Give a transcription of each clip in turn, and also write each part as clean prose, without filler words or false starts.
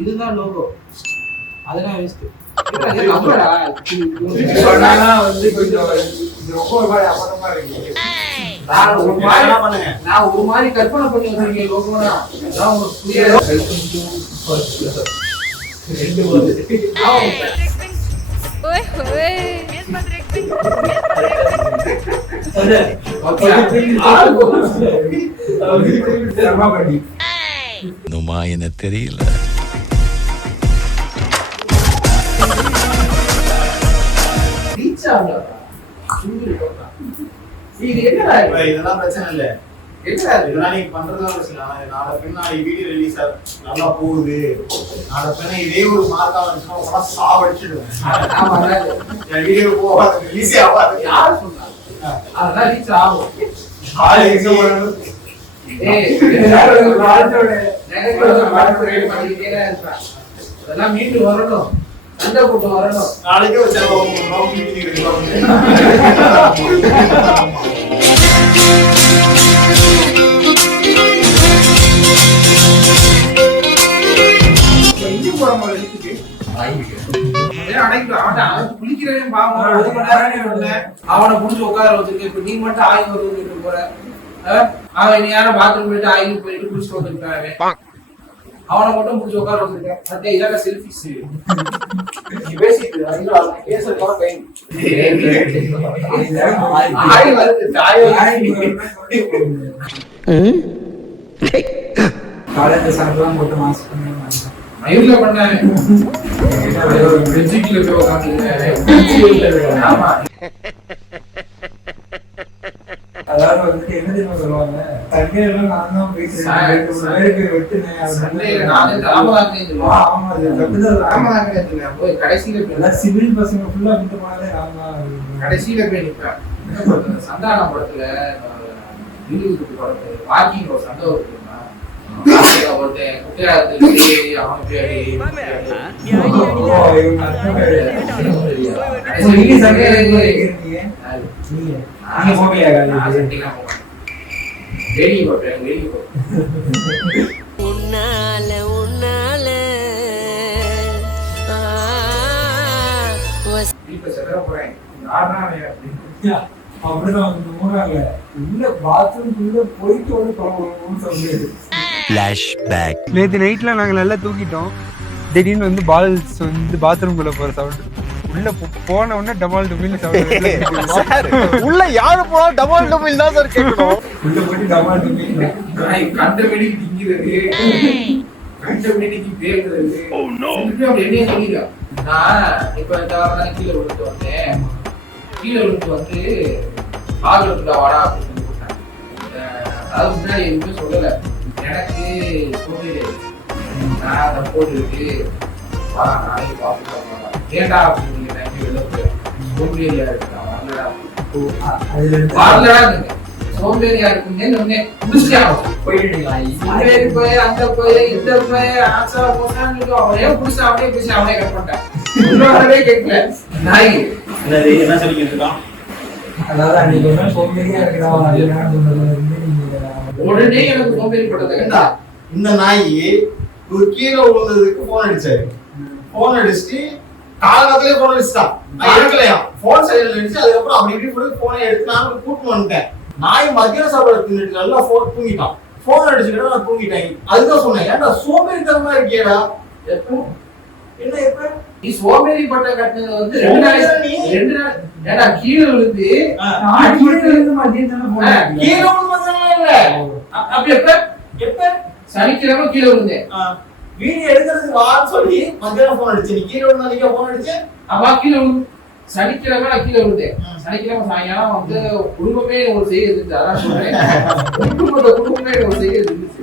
இதுதான் லோகோ. அதெல்லாம் வேஸ்ட். நான் ஒரு மாதிரி கற்பனை பண்ணி வச்சிருக்கேன் லோகோனா. என்ன தெரியல. இதெல்லாம் பிரச்சனை இல்ல. இதெல்லாம் நீங்க பண்றதுலாம் பிரச்சனை இல்ல. நாளை பின்ன வீடியோ ரிலீஸ் நல்லா போகுது. நாளை பின்ன இதே ஒரு மார்க்கா வந்துச்சுன்னா உடனே சாவடிச்சிடுவேன். என் வீடியோ போகாது, ரிலீஸே ஆகாது. யாரு சொன்னாங்க? அதெல்லாம் ரீச் ஆகும். அதெல்லாம் மீண்டு வரணும், சண்டை போட்டு வரணும். நாளைக்கு ஒரு அவனை புடிச்சு உட்கார வச்சிருக்க. இப்ப நீ மட்டும் ஆய்வு வருது போற. அவன் நீ யாரும் பாத்ரூம் போயிட்டு ஆய்வு போயிட்டு குடிச்சுட்டு வந்துருக்காங்க. அவனை மட்டும் புடிச்சு உட்கார வச்சிருக்கேன். இதாக செல்ஃபிஸ் பேசிட்டு காலேஜ் சார்லாம் போட்டு மாஸ்க் பண்ணி மயூர்ல பண்ணாங்க. அதாவது வந்துட்டு என்ன தெரியுமா சொல்லுவாங்க, சண்டையெல்லாம் நான் தான் சிவில் பசங்க ஃபுல்லா விட்டு போனதே நான் தான். கடைசியில போய் நிற்பேன். சந்தானம் படத்துல படத்துல வாக்கிங் ஒரு சண்டை ஒரு ஒருத்தன் குட்டையா அப்படிதான் மூணாங்க உள்ள பாத்ரூம்குள்ள போயிட்டு வந்து தொலைன்னு சொல்லிடு. நேற்று நைட்ல நாங்க நல்லா தூக்கிட்டோம். திடீர்னு வந்து பால்ஸ் வந்து பாத்ரூம்குள்ள போற சவுண்ட். உள்ள போன உடனே டபால் டுமில் சவுண்ட். உள்ள யாரு போனா டபால் டுமில் தான் சார் கேட்கணும். உள்ள போயிட்டு டபால் டுமில் கண்ட வெடிக்கு திங்கிறது, கண்ட வெடிக்கு பேசுறது. அப்படி என்ன சொல்லிடுறா. நான் இப்ப கீழே விழுந்து வந்தேன். கீழே விழுந்து வந்து ஆகுறதுல வாடா அப்படின்னு போட்டாங்க. அதாவது முன்னாடி எதுவுமே சொல்லல. எனக்கு சோதனை நான் அதை போட்டுருக்கு வா நாளைக்கு பார்த்துக்கலாம். ஏண்டா அப்படின்னு வெளில போய் சோம்பேறியா இருக்கா வரலடா வரலடா சோம்பேறியா இருக்குன்னு முடிச்சா போயிட்டு போய் அந்த போய் இந்த போய் ஆசா போசான்னு அவனே புடிச்சா அவனே பிடிச்சி அவனே கட் பண்ணிட்டான். கேட்கல நாய் என்ன சொல்லிக்கிட்டு இருக்கான். அதாவது அன்னைக்கு ஒரு சோம்பேறியா இருக்கிறா உடனே எனக்கு சோம்பேறி பட்டதுக்கா இந்த நாய் ஒரு கீழே விழுந்ததுக்கு போன் அடிச்சாரு. போன் அடிச்சுட்டு காலகட்டத்திலே போன் அடிச்சுட்டான். நான் எடுக்கலையா, போன் சைலண்ட்ல அடிச்சு அதுக்கப்புறம் அப்படி இப்படி போய் போனை எடுத்து நான் கூட்டு வந்துட்டேன். நாய் மத்தியான சாப்பாடு தின்னுட்டு நல்லா போன் தூங்கிட்டான். போன் அடிச்சுக்கிட்ட நான் தூங்கிட்டேன். அதுதான் சொன்னேன், ஏன்டா சோம்பேறித்தனமா இருக்கியடா. என்ன எப்ப நீ சோம்பேறி பட்ட கட்டினது வந்து 2 நாள் ஏடா கீழே விழுந்து கீழே விழுந்து இல்ல. அப்படி எப்ப சனிக்கிழமை கீழே விழுந்தேன். வீடியோ எடுக்கிறதுக்கு வான்னு சொல்லி மத்தியானம் போன் அடிச்சு. நீ கீழே விழுந்தா நீங்க போன் அடிச்சு அப்பா கீழே விழுந்து சனிக்கிழமை நான் கீழே விழுந்தேன். சனிக்கிழமை சாயங்காலம் வந்து குடும்பமே ஒரு செய்ய இருந்துச்சு. அதான் சொல்றேன், குடும்பமே ஒரு செய்ய இருந்துச்சு.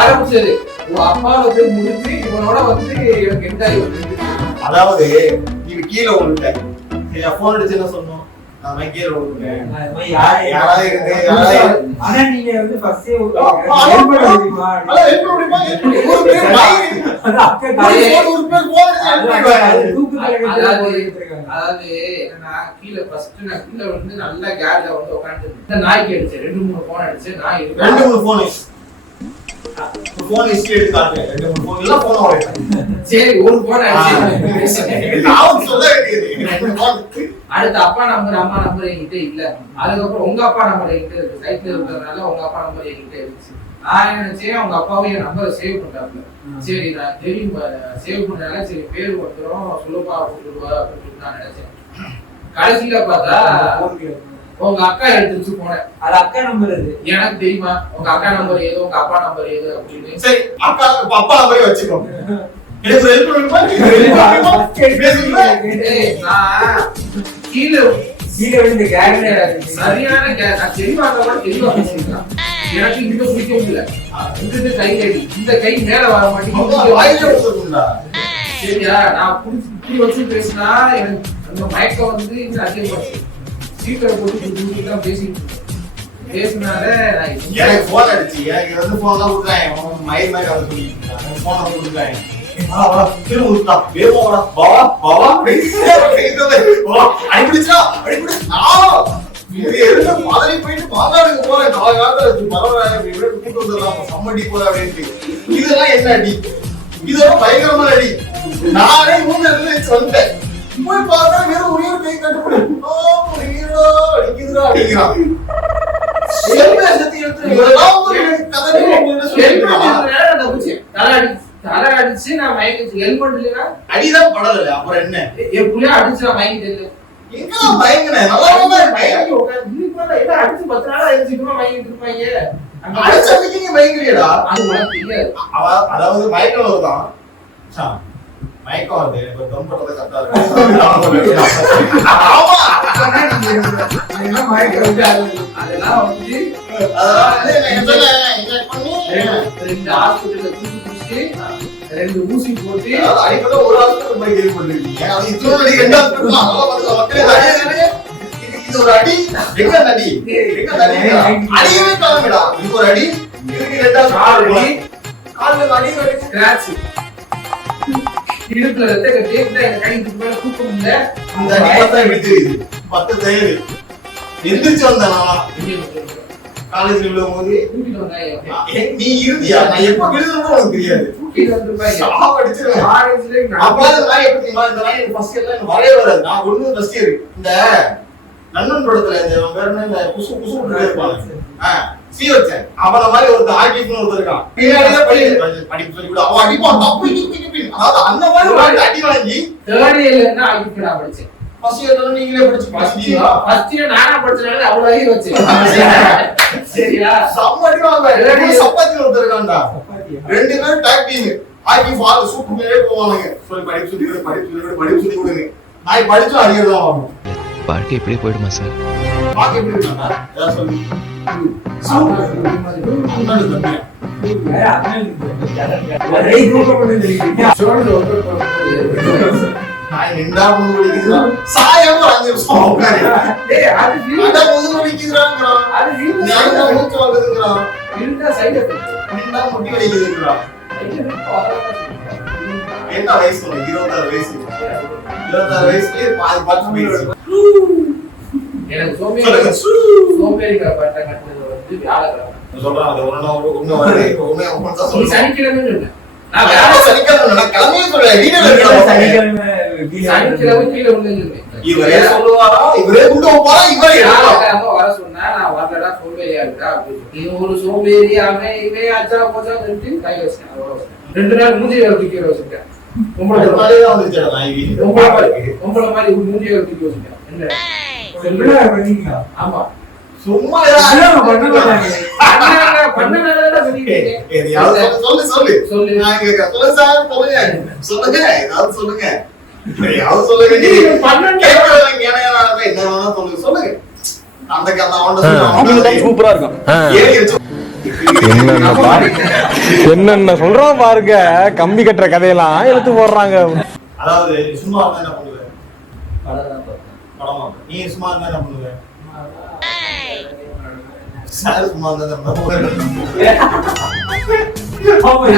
ஆரம்பிச்சது அப்பாவை போய் முடிச்சு இவனோட வந்து எனக்கு எந்த. அதாவது நீ கீழே விழுந்த போன் அடிச்சு என்ன சொன்னோம், நான் கீழே விழுந்துட்டேன். அது மாதிரி யாராவது ஆனா நீங்க வந்து ஃபர்ஸ்டே அதான் help பண்ண முடியுமா? ஒரு பேர் மயங்கி. ஒரு பேர் போனது help பண்ணுவாங்க. அதாவது என்னன்னா கீழே ஃபர்ஸ்ட் நான் கீழே வந்து நல்ல கேர்ல வந்து உட்கார்ந்து இந்த நாய்க்கு அடிச்சேன் 2-3 போன் அடிச்சு நாய் 2-3 போன் ஹிஸ்டரி எடுத்து காட்டுங்க. 2-3 போன் எல்லாம் போன் வரேன். சரி ஒரு போன் அடிச்சு நான் சொல்ல வேண்டியது அடுத்த அப்பா நம்பர் அம்மா நம்பர் என்கிட்ட இல்ல. அதுக்கப்புறம் உங்க அப்பா நம்பர் என்கிட்ட இருக்கு. சைட்ல இருக்கிறதுனால உங்க அப்பா நம்பர் என்கிட்ட இருந்துச்சு. நான் நினைச்சேன் அவங்க அப்பாவும் என் நம்பரை சேவ் பண்ணாப்ல. சரி நான் தெரியும் சேவ் பண்ணால சரி பேர் வந்துடும் சுலபா போட்டுடுவா அப்படின்னு நான் நினைச்சேன். கடைசியில பார்த்தா உங்க அக்கா எடுத்துச்சு போனேன். அது அக்கா நம்பர் அது எனக்கு தெரியுமா உங்க அக்கா நம்பர் ஏதோ உங்க அப்பா நம்பர் ஏதோ அப்படின்னு. சரி அப்பா நம்பரே வச்சுக்கோங்க. எனக்கு ஹெல்ப் பண்ணுமா? நான் கீழே விழுந்து கேர்ல சரியான நான் தெளிவா கூட தெளிவா பேசிருக்கேன். எனக்கு இந்த பிடிக்க முடியல. இந்த கை அடி இந்த கை மேல வர மாட்டேங்குது. சரியா நான் இப்படி வச்சு பேசினா எனக்கு அந்த மயக்கம் வந்து இன்னும் அதிகமாச்சு. சீக்கிரம் போட்டு தான் பேசிட்டு பேசினால எனக்கு போன் அடிச்சு எனக்கு வந்து போன் தான் கொடுத்தாங்க. மயில் மாதிரி அதை சொல்லிட்டு போனை கொடுத்தாங்க. திரும்ப மதுரை போயிட்டு மாநாடுக்கு போறேன். சம்மடி போற அப்படின்ட்டு இதெல்லாம் என்ன அடி? இதெல்லாம் பயங்கரமான அடி. நானே 3 இடத்துல வந்துட்டேன். போய் பார்த்தா வெறும் ஒரே கை கட்டுப்படி அடிக்குதுடா அடிக்கிறான். தலை அடிச்சு நான் மயக்கிச்சு ஹெல்மெட் இல்லைன்னா அடிதான் படல. அப்புறம் என்ன எப்படியா அடிச்சு நான் மயங்கிட்டு எங்க மயங்கினேன் நல்லா அடிச்சு 10 நாளா அடிச்சுமா மயங்கிட்டு இருப்பாங்க. அடிச்சதுக்கு மயங்கிறியடா? அது உனக்கு தெரியாது. அதாவது மயக்கம் வருதான் மயக்கம் வருது. எனக்கு தம் பண்றது கரெக்டா இருக்கு. ஆமா அதெல்லாம் வந்து ரெண்டு ஹாஸ்பிட்டல்ல தூக்கி 2 ஊசி போட்டு அடிப்பட ஒரு ஹாஸ்பிட்டல் போய் கேள்வி பண்ணிருக்கீங்க. அது இத்தனை அடி 2 ஹாஸ்பிட்டல் மக்களே இது ஒரு அடி எங்க அடி அடியவே காலமேடா. இது ஒரு அடி இதுக்கு 2 ஹாஸ்பிட்டல் கால்ல அடி ஸ்கிராட்ச் இடுப்புல ரத்த கட்டி இந்த கைக்கு மேல தூக்க முடியல. இந்த அடி பார்த்தா விடுது 10 தயிர் எந்திரிச்சு வந்தானா காலேஜ்ல உள்ளவங்க கூட்டிட்டு வந்தாங்க. நீ இருந்தியா? நான் எப்ப விழுதுன்னு உனக்கு தெரியாது. கூட்டிட்டு வந்திருப்பாங்க. சாவ அடிச்சிருவேன். காலேஜ்ல அப்ப அந்த நாய் எப்படி தெரியுமா? இந்த நாய் ஃபர்ஸ்ட் இயர்ல எனக்கு வரவே வராது. நான் ஒண்ணு ஃபர்ஸ்ட் இயர் இந்த நன்னன் படத்துல இந்த பேர் என்ன இந்த குசு குசு விட்டுட்டே இருப்பாங்க. சீ வச்சேன் அவன மாதிரி ஒரு ஆர்டிஸ்ட்னு ஒருத்தர் இருக்கான். பின்னாடியே படிப்பு சொல்லி கூட அவன் அடிப்பான் தப்பு கிப்பி. அதாவது அந்த மாதிரி ஒரு அடி வாங்கி 3rd இயர்ல இருந்து ஆகிட்டு நான் படிச்சேன். ஃபர்ஸ்ட் இயர்ல நீங்களே படிச்சு பாத்தீங்களா? ஃபர்ஸ்ட் இயர் நானா படிச்சனால அவ்வளவு அடி வச்சேன். சரியா சம்ம அடி வாங்க. சப்பாத்தி ஒருத்தர் இருக்கான்டா. 2 பேரும் டாக் டீம் ஆகி ஃபால் சூப்பர் மேலே போவானுங்க. சொல்லி படிப்பு சொல்லி கொடுங்க. நான் படிச்சு அடிக்கிறது தான் ஆகும். வாழ்க்கை இப்படி போயிடுமா சார்? பாக்க எப்படி இருக்காங்க? ஏதாவது சொல்லு. அண்ணாடு தம்பி. நான் நின்றா முது வலிக்குதுடா. சாயம் ஒரு 5 நிமிஷம் உட்காரு. டேய் அது நின்றா முது வலிக்குதுடாங்கறான். அது நின்றா மூச்சு வாங்குதுங்கறான். இருந்தா சைடு எஃபெக்ட். நின்றா முட்டி வலிக்குதுங்கறான். என்ன வயசு உனக்கு? 26 வயசு. 26 வயசுலயே பாதி பாத்து போயிடுச்சு. எனக்கு சோம்பேறிங்கிற பட்டம் கட்டுறது வந்து வியாழக்கிழமை. சொல்றான் அது ஒண்ணு வருது. ஒண்ணு தான் நீ சொல்றேன். சனிக்கிழமை சொன்ன. நான் வேற வேலை சனிக்கிழமை நான் கிளம்பியே சொல்றேன். வீடியோல இருக்கேன். சனிக்கிழமை கீழே விழுந்துருந்தேன். இவரே சொல்லுவாரா? இவரே கொண்டு போறா? இவரே வியாழக்கிழமை வர சொன்னா நான் வரலடா சோம்பேறியா இருக்கா அப்படின்னு. நீ ஒரு சோம்பேறியாவே இவே அச்சா போச்சா சொல்லிட்டு கை வச்சேன். அவ்வளோ 2 நாள் மூஞ்சி தூக்கி வச்சுட்டேன். உங்களை மாதிரி மூஞ்சி தூக்கி வச்சுட்டேன். ஆமா சும்மா சொல்லு சொல்லு சொல்லுங்க ஏதாவது சொல்லுங்க ஏதாவது சொல்லுங்க சொல்லுங்க அந்த சூப்பரா இருக்கும். என்னென்ன சொல்றான் பாருங்க. கம்பி கட்டுற கதையெல்லாம் எடுத்து போடுறாங்க. அதாவது சும்மா என்ன பண்ணுவேன் படமா நீ சும்மா இருந்தா என்ன பண்ணுவ? சார் சும்மா இருந்தா என்ன பண்ணுவ? ஓகே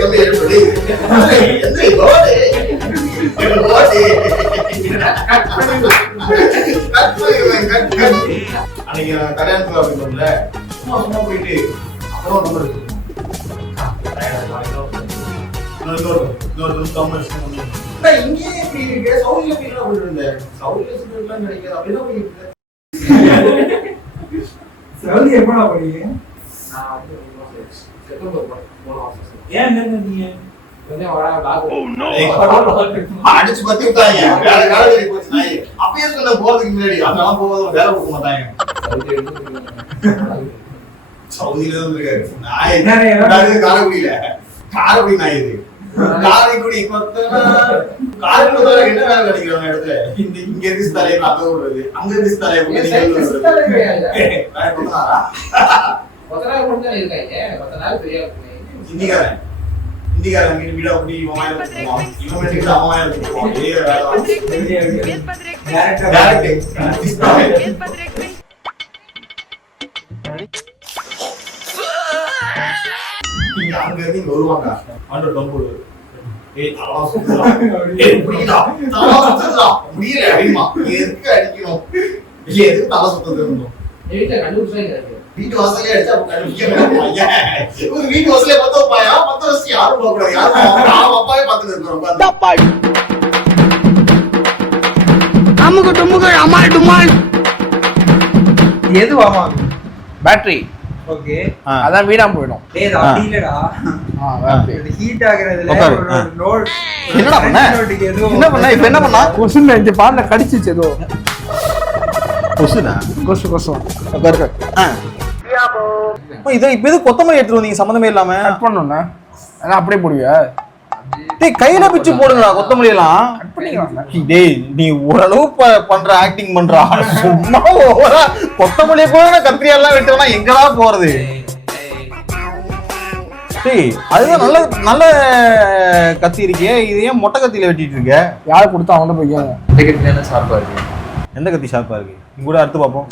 தம்பி எடுத்து எந்த கோடி அன்னைக்கு கல்யாணத்துல அப்படிங்கல சும்மா சும்மா போயிட்டு அப்புறம் நம்பர் இருக்கு இங்கே எப்படி இருக்கு சவுதியில போய் என்ன பண்ணிட்டு இருந்தேன் சவுதியில சிமெண்ட்லாம் கிடைக்காது அப்படிதான் போயிட்டு சவுதி எப்படா போறீங்க? நான் வந்து செப்டம்பர் 3 மாசம். ஏன் இங்க இருந்தீங்க? கொஞ்சம் வர லாக் அடிச்சு பத்தி விட்டாங்க வேற காலேஜ் போச்சு நாய் அப்பயே சொன்ன போறதுக்கு முன்னாடி அதெல்லாம் போவது வேலை கொடுக்க மாட்டாங்க சவுதியில தான் இருக்காரு நாய் காரைக்குடி நாய் இது காரைக்குடி காரைக்குடி என்ன வேலை கிடைக்கிறாங்க இடத்துல இங்க இருந்து தலையை அங்க விடுறது அங்க இருந்து தலையை இந்திக்காரன் மீன் வீடா அப்படி இவன் வீட்டுக்கு அம்மா இருக்கும் அங்க இருந்து இங்க வருவாங்க ஆண்டோ டொம்பு ஏய் தலவா சுத்துறா ஏய் புரியடா தலவா சுத்துறா முடியல அப்படிமா எதுக்கு அடிக்கணும் இல்ல எதுக்கு தலவா சுத்துறது வீட்டை கண்டுபிடிச்சாங்க வீட்டு வாசலே அடிச்சா கண்டுபிடிக்க ஒரு வீட்டு வாசலே பத்த பாயா 10 வருஷம் யாரும் போக கூடாது யாரும் அப்பாவே பார்த்துட்டு இருக்கோம் அமுகு டுமுகு அமால் டுமால் எது வாமா? Battery okay. அதான் வீணாம போயிடும். டேய் அது அப்படி இல்லடா. இது ஹீட் ஆகுறதுல ஒரு லோட் என்னடா பண்ண? என்ன பண்ண? இப்போ என்ன பண்ணா? கொசுன்னு இந்த பால்ல கடிச்சிச்சு ஏதோ. கொசுனா? கொசு. பாருங்க. இதை இப்போ எது கொத்தமல்லி எடுத்துட்டு வந்தீங்க சம்மந்தமே இல்லாம? கட் பண்ணனும்னா அதான் அப்படியே போடுவியா? டேய் கையில பிச்சு போடுங்கடா கொத்தமல்லி எல்லாம். கட் பண்ணிக்கலாம். டேய் நீ ஓரளவு பண்ற ஆக்டிங் பண்றா. சும்மா ஓவரா கொத்தமல்லி கூட கத்திரியா எல்லாம் வெட்டறனா எங்கடா போறது? டேய் அதுதான் நல்ல நல்ல கத்தி இருக்கே. இது ஏன் மொட்டை கத்தியில வெட்டிட்டு இருக்க? யார் கொடுத்தா அவங்க போய் டிக்கெட்ல ஷார்ப்பா இருக்கு. எந்த கத்தி ஷார்ப்பா இருக்கு? இங்க கூட அறுத்து பாப்போம்.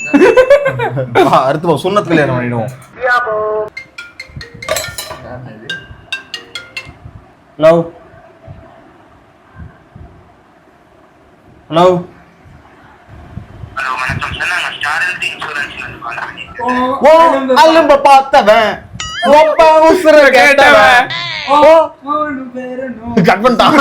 அறுத்து பாப்போம். சுண்ணத்து கல்யாணம் பண்ணிடுவோம். ஹலோ ஹலோ வணக்கம் சார் நாங்க ஸ்டார் ஹெல்த் இன்சூரன்ஸ்ல இருந்து கால் பண்ணிருக்கோம். ஓ அலும்ப பார்த்தவன் ரொம்ப உசுர கேட்டவன் ஓ கட் பண்ணிட்டான்.